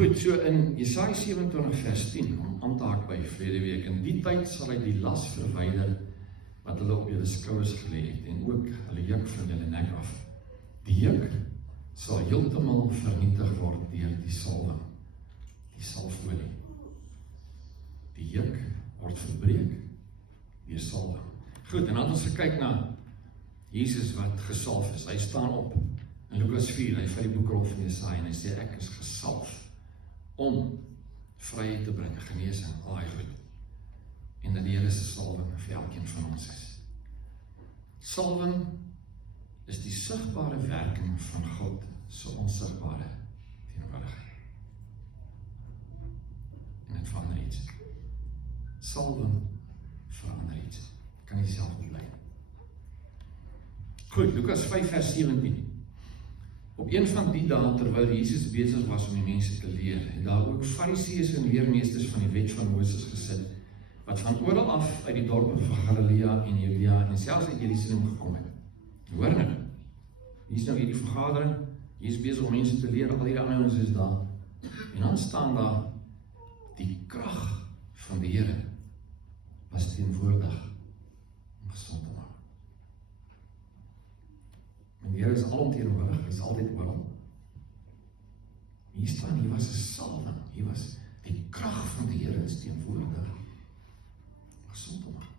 Goed, so in Jesaja 27 vers 10, om aan te haak by verlede week, in die tyd sal hy die las verwyder wat hulle op julle skouers gelê het, en ook hulle juk van julle nek af. Die juk sal heeltemal vernietig word deur die salwing, die salfolie. Die juk word verbreek deur salwing. Goed, en dan ons gekyk na Jesus wat gesalf is. Hy staan op in Lukas 4, hy vat die boekrol van Jesaja en hy sê ek is gesalf om vryheid te bring, genesing, al die goed. En dat die Here se salwing vir elkeen van ons is. Salwing is die sigbare werking van God se onsigbare teenwoordigheid. En dit verander iets. Salwing verander iets. Kan jy self bly. Goed, Lukas 5 vers 17. Op een van die dae, terwyl Jesus besig was om die mense te leer, het daar ook Fariseërs en leermeesters van die wet van Moses gesit, wat van oral af uit die dorpe van Galilea en Judea en selfs uit Jerusalem gekom het. Hoor nou, hier is nou hierdie vergadering, hier is besig om mense te leer, al die ander ons is daar, en dan staan daar, die krag van die Here was teenwoordig om gesond te maak. En die Here is alomteenwoordig, hy is altyd oral. Hier staan, hier was 'n salwing, hier was die krag van die Here is teenwoordig om gesond te maak.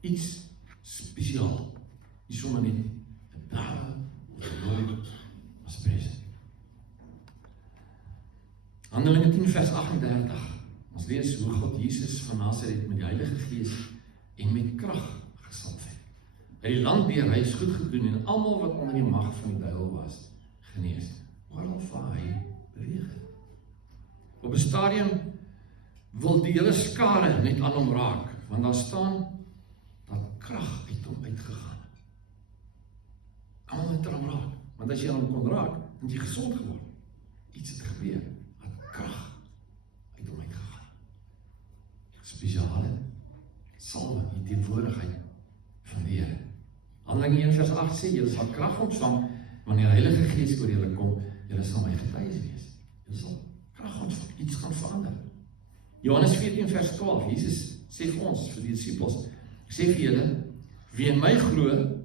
Iets spesiaal, nie sommer net 'n dae of 'n nooit as present. Handelinge 10 vers 38, ons lees hoe God Jesus van Nasaret met die Heilige Gees en met krag gesalf het. Hy het die land deurreis goed gedoen en almal wat onder die mag van die duiwel was, genees. Oral waar hy beweeg het. Op 'n stadium wil die hele skare net aan hom raak, want daar staan dat krag uit hom uitgegaan. Almal het hom raak, want as jy hom kon raak, het jy gesond geword. Iets het gebeur, dat krag uit hom uitgegaan. Spesiale salwing, die teenwoordigheid van die Here. Handelinge 1 vers 8 sê, julle sal krag ontvang, wanneer die Heilige Gees oor julle kom, julle sal my getuies wees. Julle sal krag ontvang, iets gaan verander. Johannes 14 vers 12, Jesus sê vir ons, vir die disciples, sê vir julle, wie in my glo,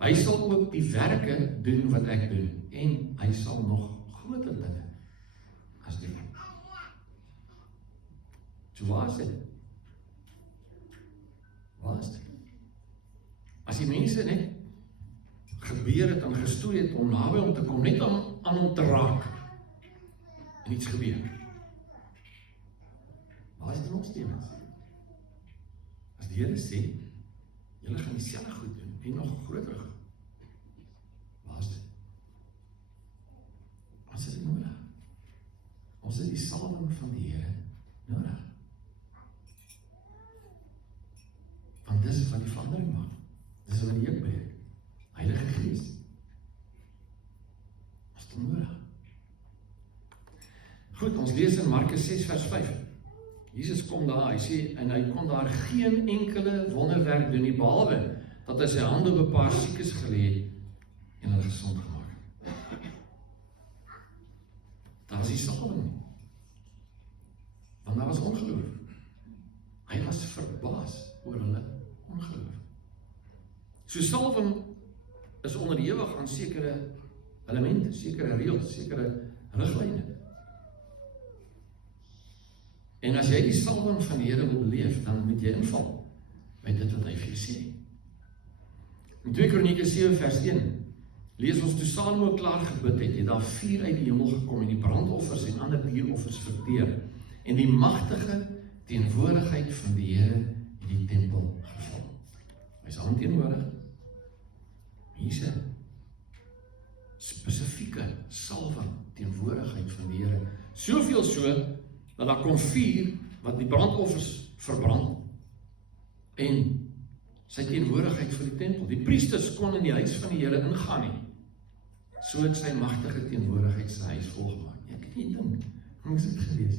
hy sal ook die werke doen wat ek doen, en hy sal nog groter dinge as dit. So waar is dit? Waar is dit? As die mense net gebeur het en gestoei het om naby hom te kom, net om aan hom te raak, en iets gebeur. Waar is dit ons teens? As die Here sê, julle gaan dieselfde goed doen, en nog groter goed. Waar is dit? Ons het dit nodig. Ons het die salwing van die Here nodig. Want dis wat die verandering maak. Dis wat die juk breek. Heilige Gees. Ons het hom nodig. Goed, ons lees in Markus 6 vers 5. Jesus kom daar, hy sê, en hy kon daar geen enkele wonderwerk doen nie, behalwe dat hy sy hande op 'n paar siekes gelê en hulle gesond gemaak het. Daar was die salwing nie. Want daar was ongeloof. Hy was verbaas oor hulle ongeloof. So salwing is onderhewig aan sekere elemente, sekere reëls, sekere riglyne. En as jy die salwing van die Here wil beleef, dan moet jy inval by dit wat hy vir jou sê. In 2 Kronieke 7 vers 1 lees ons, toe Salomo klaar gebid het daar vuur uit die hemel gekom en die brandoffers en ander dieroffers verteer, en die magtige teenwoordigheid van die Here in die tempel geval. Hy is alomteenwoordig. Hier's 'n spesifieke salwing, teenwoordigheid van die Here. Soveel so, dat daar kom vuur, wat die brandoffers verbrand, en sy teenwoordigheid vir die tempel. Die priesters kon in die huis van die Here ingaan nie. So het sy magtige teenwoordigheid sy huis volgemaak. Ek het nie dink, hoe is dit gelees?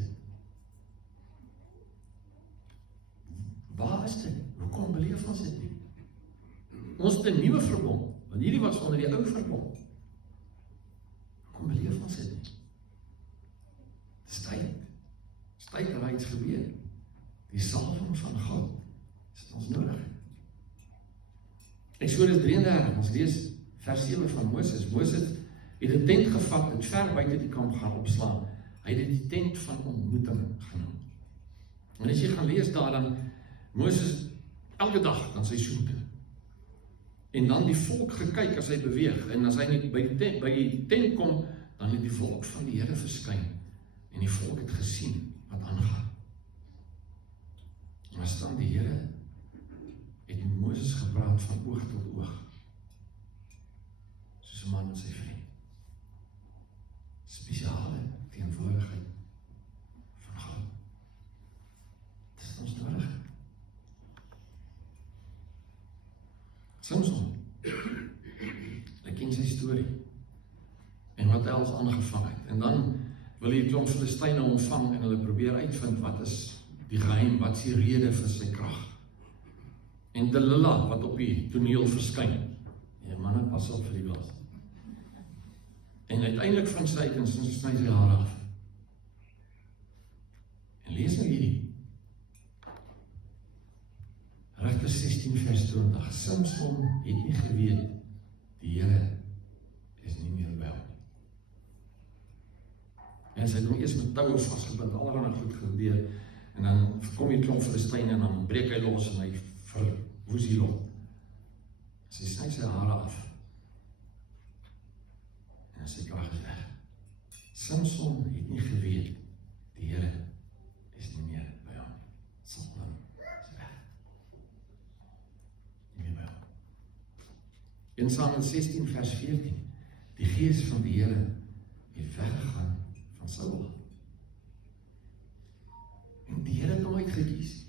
Waar is dit? Hoekom beleef ons dit nie? Ons het 'n nuwe verbond, want hierdie was onder die ou verbond. Hoekom beleef ons dit nie? iets gebeur. Die salwing van God is ons nodig. Eksodus 33, ons lees vers 7 van Moses. Moses het 'n tent gevat en ver buite die kamp gaan opslaan. Hy het dit die tent van ontmoeting genoem. En as jy gaan lees daar, dan Moses elke dag dan sy soontoe. En dan die volk gekyk as hy beweeg, en as hy nie by die tent kom, dan het die volk van die Here verskyn, en die volk het gesien wat aangaan. En as dan die Here het met Moses gepraat van oog tot oog, soos 'n man met sy vriend. Spesiale teenwoordigheid van God. Dit is ons nodig. Samson, ek ken sy storie, en wat hy alles aangevang het, en dan wil die klomp Filistyne omvang, en hulle probeer uitvind, wat is die geheim, wat is die rede vir sy krag, en Delilah, wat op die toneel verskyn, ja manne, pas op vir die glas, en uiteindelik van sy uit, en sny sy haar af, en lees nou hierdie, Rigters 16 vers 20, Samson het nie geweet, die Here is nie meer wel. En sy het hom eers met toue vasgebind, allerhande goed gebeur, en dan kom die klomp Filistyne, en dan breek hy los, en hy verwoes die lot. Sy sny sy hare af, en sy krag is weg. Samson het nie geweet, die Here is nie meer by hom. Samson is weg. Nie meer by hom. In Samuel 16 vers 14, die gees van die Here het weggegaan van Saul. En die Here het hom uitgekies.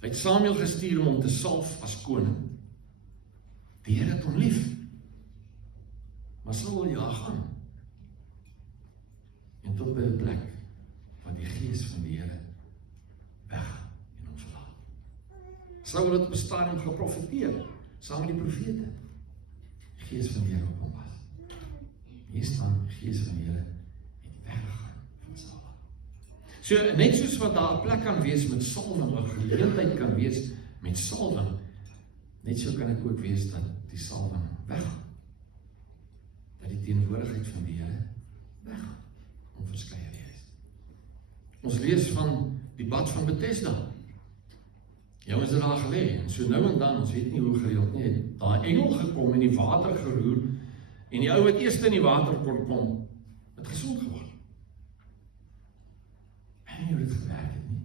Hy het Samuel gestuur om hom te salf as koning. Die Here het hom lief. Maar Saul wil gaan. En tot by 'n plek waar die gees van die Here weggaan en hom verlaat. Saul het op 'n stadium geprofeteer, saam met die profete. Die gees van die Here op hom was. Hier staan, die gees van die Here het weggegaan van Saul. So, net soos wat daar 'n plek kan wees met salwing, 'n geleentheid kan wees met salwing, net so kan dit ook wees dat die salwing weggaan. Dat die teenwoordigheid van die Here weggaan, om verskeie redes. Ons lees van die bad van Bethesda. Jongens het daar gelê, en so nou en dan, ons weet nie hoe gereeld nie, daar 'n engel gekom en die water geroer, en die ou wat eerste in die water kon kom, het gesond geword. En nie hoe dit gewerk het nie.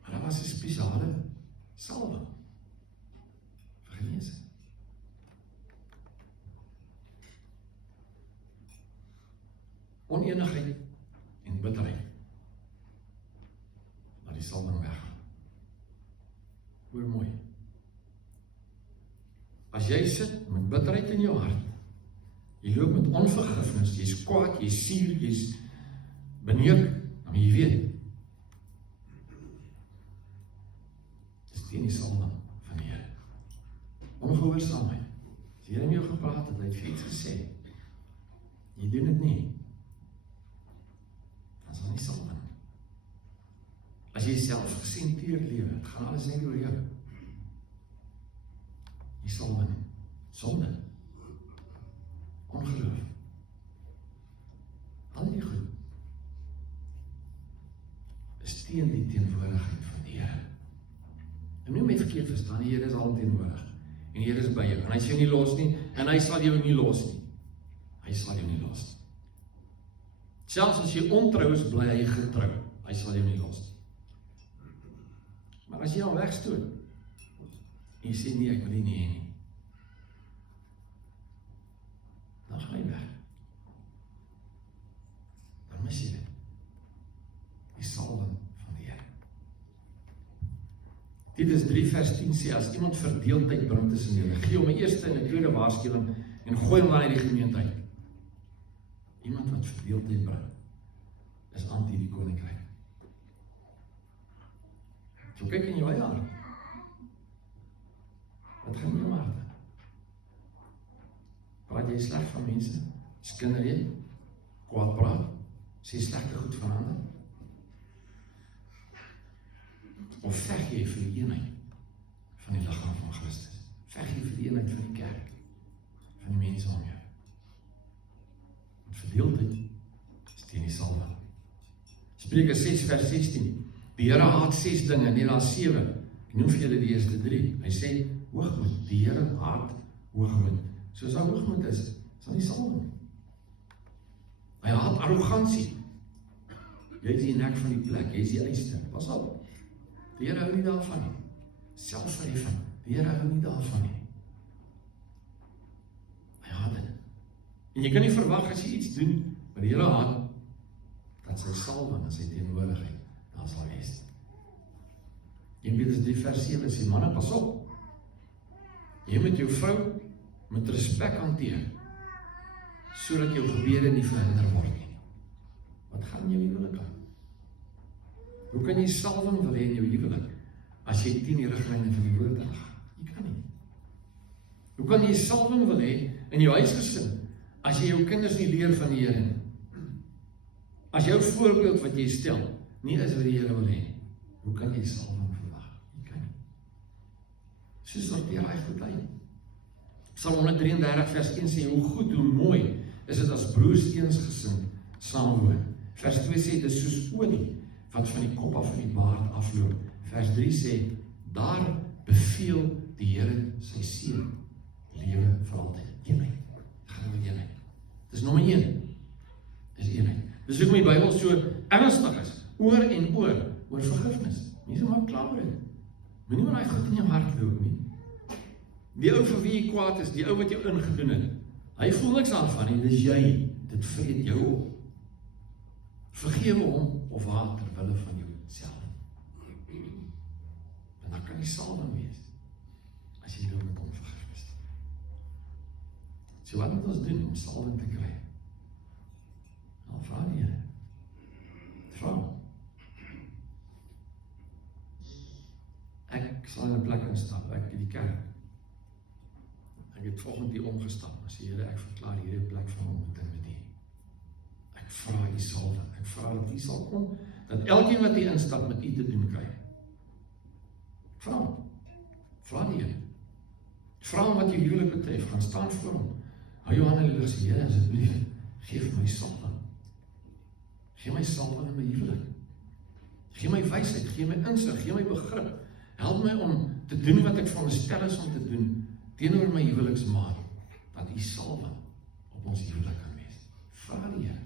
Maar daar was 'n spesiale salwing vir genesing. Oneenigheid en bitterheid, maar die salwing weggaan. Hoor mooi. As jy sit met bitterheid in jou hart, jy loop met onvergifnis, jy is kwaad, jy is suur, jy is beneuk, dan jy weet, dis teen die salwing van die Here. Ongehoorsaamheid. As die Here met jou gepraat het, hy het vir iets gesê, jy doen dit nie, dan sal nie salwing. As jy self gesenteerd lewe, het gaan alles net oor jou. Die salwing, sonde, ongeloof, al die goed, is teen die teenwoordigheid van die Here. En nie my verkeerd verstaan, die Here is al teenwoordig, en die Here is by jou, en hy sal jou nie los nie, en hy sal jou nie los nie. Hy sal jou nie los nie. Selfs as jy ontrou is, bly hy getrou. Hy sal jou nie los nie. Maar as jy al wegstoot, en jy sê nie, ek wil nie hê nie, dan gaan hy weg. Dan mis jy dit. Die salwing van die Here. Titus 3 vers 10 sê, as iemand verdeeldheid bring tussen julle, gee hom 'n eerste en 'n tweede waarskuwing en gooi hom dan uit die gemeente uit. Iemand wat verdeeldheid bring, is anti die koninkryk. So kyk in jou eie hart. Wat gaan in jou hart? Praat jy sleg van mense? Skinder jy? Kwaad praat? Sê slegte goed van ander? Of veg jy vir die eenheid van die liggaam van Christus? Veg jy vir die eenheid van die kerk, van die mense om jou? Want verdeeldheid is teen die salwing. Spreuke 6 vers 16. Die Here haat 6 dinge, nie daar 7. Ek noem vir julle die eerste 3. Hy sê, hoogmoed, die Here haat hoogmoed. Soos daar hoogmoed is daar nie salwing. Hy haat arrogansie. Jy is die nek van die plek, jy is die eister. Pas op. Die Here hou nie daarvan nie. Selfverheffing. Die Here hou nie daarvan nie. Hy haat dit. En jy kan nie verwag as jy iets doen wat die Here haat, dat sy salwing en sy teenwoordigheid daar sal wees. 1 Petrus 3 vers 7 sê, manne, pas op. Jy moet jou vrou met respek hanteer, sodat jou gebede nie verhinder word nie. Wat gaan jou huwelik aan? Hoe kan jy salwing wil hê in jou huwelik, as jy teen die riglyne van die woord ingaan? Jy kan nie. Hoe kan jy salwing wil hê in jou huisgesin, as jy jou kinders nie leer van die Here nie? As jou voorbeeld wat jy stel, nie is wat die Here wil hê, hoe kan jy salwing verwag? Jy kan nie. So sorteer hy goed uit. Psalm 133 vers 1 sê, hoe goed, hoe mooi is dit as broers eensgesind saamwoon. Vers 2 sê, dit is soos olie, wat van die kop af van die baard afloop. Vers 3 sê, daar beveel die Here sy seun, lewe vir altyd. Eenheid. Gaan oor eenheid. Dis nommer 1. Dis eenheid. Dis hoekom die Bybel so ernstig is, oor en oor vergifnis. Nie so maar klaar oor dit. Moenie maar daai goed in jou hart loop nie. Die ou vir wie jy kwaad is, die ou wat jou ingedoen het, hy voel niks daarvan nie, dis jy, dit vreet jou op. Vergewe hom of haar terwille van jouself. En dan kan jy salwing wees, as jy loop met hom vergifnis. So wat moet ons doen om salwing te kry? Nou vra die Here. Vra. Ek sal in 'n plek instap, ek in die kerk. Ek het volgende die omgestap, en sê, Here, ek verklaar hierdie plek van ontmoeting met U. Ek vra U salwing, ek vra dat U sal kom, dat elkeen wat hier instap met U te doen kry. Vra die Here. Vra hom wat jou huwelik betref, gaan staan voor hom. Hou jou hande en sê, Here, asseblief, geef my salwing. Gee my salwing in my huwelik. Gee my wysheid, gee my insig, gee my begrip. Help my om te doen wat ek veronderstel is om te doen, teenoor my huweliksmaat, dat U salwing op ons huwelik kan wees. Vra die Here.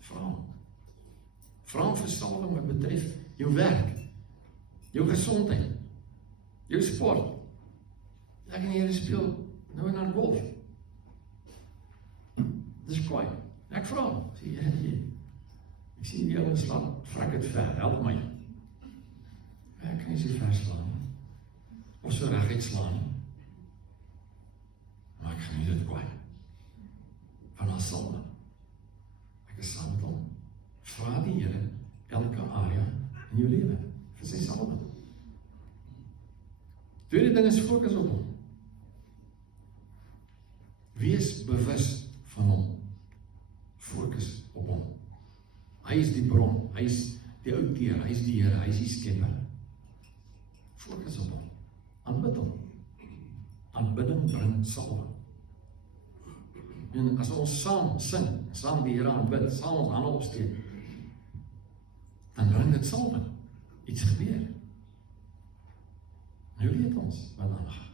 Vra hom. Vra hom vir salwing wat betref jou werk, jou gesondheid, jou sport. Ek en die Here speel nou en dan golf. Dis kwaai. Ek vra hom. Sê, Here, ek sien die ouens slaan, vrek het ver, help my. Ek kan nie so ver slaan nie. Of so reguit slaan nie. Maar ek gaan nie dit kwaai. Van haar salwing. Ek is saam met hom. Vra die Here elke area in jou lewe vir sy salwing. Tweede ding is fokus op hom. Wees bewus van hom. Fokus op hom. Hy is die bron, hy is die outeer, hy is die Here, hy is die skepper. Fokus op hom. Aanbid hom. Aanbidding bring salwing. En as ons saam sing, saam die Here aanbid, saam ons hande opsteek, dan bring dit salwing. Iets gebeur. Nou weet ons wat aangaan.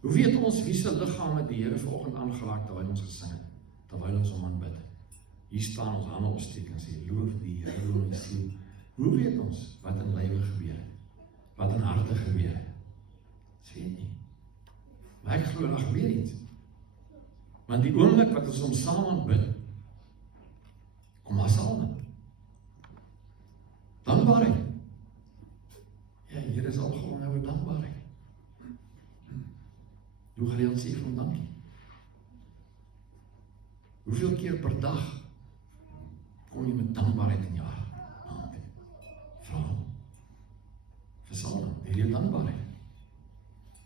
Hoe weet ons wie se liggaam het die Here vanoggend aangeraak terwyl ons gesing het, terwyl ons hom aanbid? Hier staan ons hande opsteek en sê, loof die Here, o my siel. Hoe weet ons wat in lywe gebeur het? Wat in harte gebeur het? Ons weet nie. Maar ek glo daar gebeur iets. Want die oomblik wat ons hom saam aanbid, kom maar salwing. Dankbaarheid. Ja, hier is al gewoon nou dankbaarheid. Hoe gereeld sê vir hom dankie? Hoeveel keer per dag kom jy met dankbaarheid in jou hart? Vra hom. Versalwing, hê jy dankbaarheid.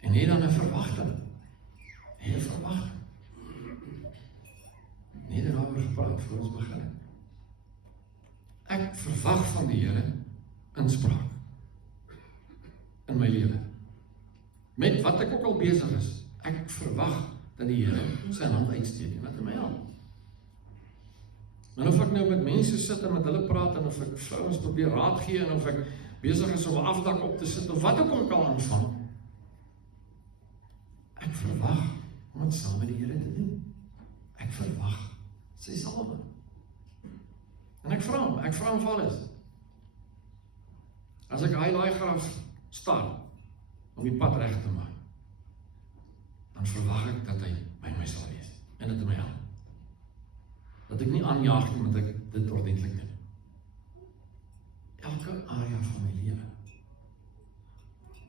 En hê dan 'n verwagting. Hê 'n verwagting. Nie daaroor gepraat voor ons begin. Ek verwag van die Here inspraak. in my lewe. Met wat ek ook al besig is, ek verwag dat die Here sy hand uitsteek en dat hy my help. En of ek nou met mense sit en met hulle praat, en of ek vrouens probeer raad gee, en of ek besig is om 'n afdak op te sit, of wat ook al aanvang, ek verwag om dit saam met die Here te doen. Ek verwag sy salwing. En ek vra hom vir alles. As ek daai graf staan, om die pad reg te maak, dan verwag ek dat hy by my sal wees, en dat hy my help. Dat ek nie aanjaag nie, want ek dit ordentlik doen. Elke area van my lewe.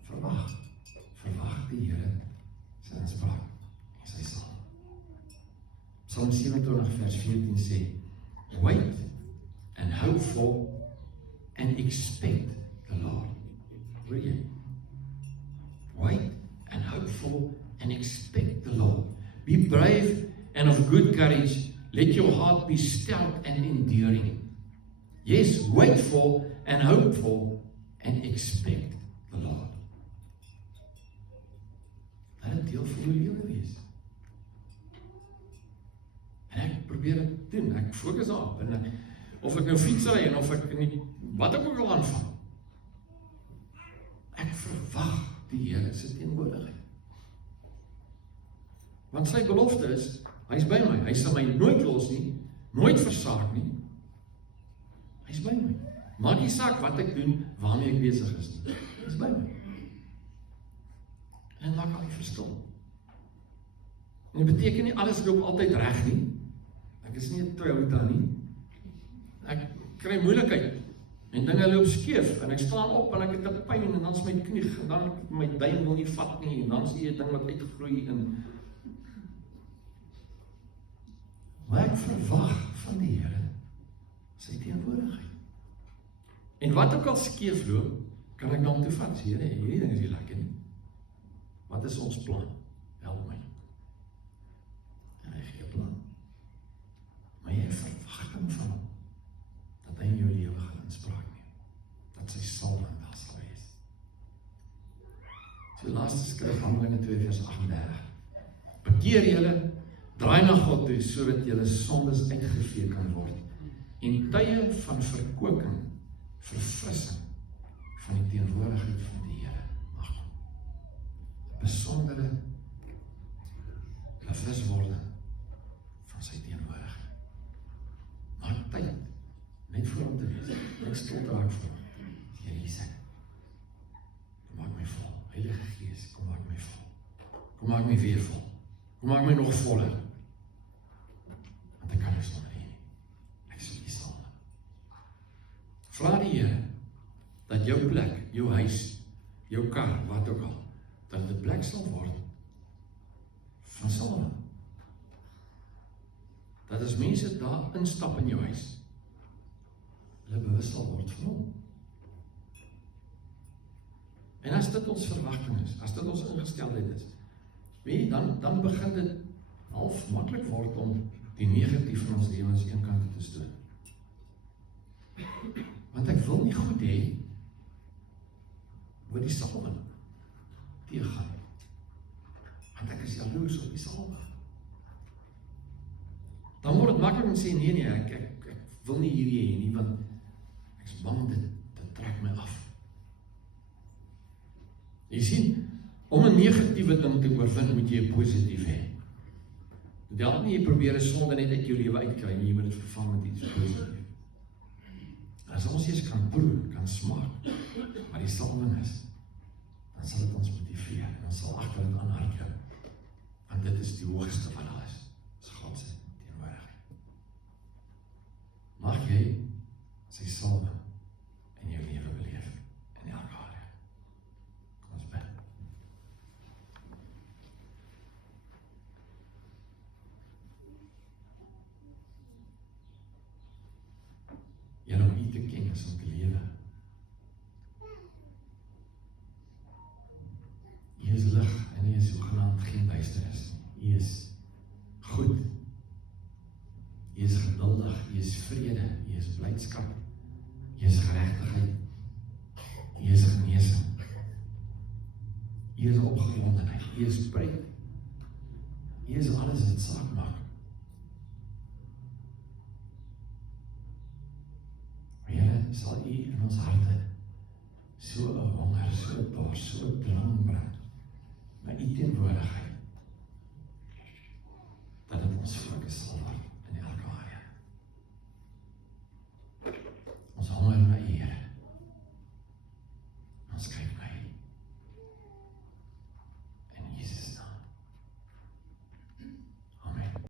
Verwag die Here sy inspraak en sy salwing. Psalm 27 vers 14 sê, wait and hope for and expect the Lord. Hoor jy? Wait and hope for and expect the Lord. Be brave and of good courage. Let your heart be stout and enduring. Yes, wait for and hope for and expect the Lord. Laat dit deel van jou lewe wees. En ek probeer dit doen. Ek fokus daarop. Of ek nou fietsry en of ek nie, wat ek ook al aanvang. Ek verwag die Here se teenwoordigheid. Want sy belofte is, hy is by my. Hy sal my nooit los nie, nooit versaak nie. Hy is by my. Maak nie saak wat ek doen, waarmee ek besig is nie. Hy is by my. En maak al die verskil. En dit beteken nie alles loop altyd reg nie. Ek is nie 'n Toyota nie. Ek kry moeilikheid. En dinge loop skeef, en ek staan op, en ek het 'n pyn, en dan is my knie, en dan my duim wil nie vat nie, en dan is die ding wat uitgroei, en maar ek verwag van die Here sy teenwoordigheid. En wat ook al skeef loop, kan ek dan toe vat, sê Here, hierdie ding is nie lekker nie. Wat is ons plan? Help my. En hy gee 'n plan. Maar jy verwagting van hom, dat hy in jou lewe gaan inspraak neem, dat sy salwing daar sal wees. So laaste skrif, Handelinge 2 vers 38. Bekeer julle, draai na God toe, sodat julle sondes uitgevee kan word, en tye van verkoeking, verfrissing van die teenwoordigheid van die Here mag kom. Besondere bewuswording van sy teenwoordigheid. Maak tyd net voor hom te wees. Ek stil te raak voor hom. Here, hier is ek. Kom maak my vol. Heilige Gees, kom maak my vol. Kom maak my weer vol. Kom maak my nog voller. Want ek kan nie sonder nie. Ek sal nie sal. Vra die Here dat jou plek, jou huis, jou kar, wat ook al, dat dit plek sal word van salwing. Dat as mense daar instap in jou huis, hulle bewus sal word van hom. En as dit ons verwagting is, as dit ons ingesteldheid is, weet jy, dan begin dit half maklik word om die negatief van ons lewens een kant te stoot. Want ek wil nie goed hê oor die salwing teëgaan. Want ek is jaloers op die salwing. Dan word het maklik om te sê, nee, ek wil nie hierdie hê nie, want ek is bang dit trek my af. Jy sien, om 'n negatiewe ding te oorwin, moet jy 'n positief hê. Dit help nie, jy probeer 'n sonde net uit jou lewe uitkry, nie, jy moet dit vervang met iets positief. As ons eers kan proe, kan smaak, maar die salwing is, dan sal dit ons motiveer, en ons sal agter dit aanhardloop, want dit is die hoogste van alles, is God se teenwoordigheid. Mag jy sy salwing in jou lewe beleef, in elke area. Kom ons bid. Here, om U te ken is om te lewe. U is lig en U is hoegenaamd geen duisternis. U is goed. U is geduldig, U is vrede, U is blydskap, U is geregtigheid, U is genesing. U is opgewondenheid, U is pret. U is alles wat saak maak. Here, sal U in ons harte so 'n honger, so 'n dors, so 'n drang bring na U teenwoordigheid, dat dit ons fokus sal word.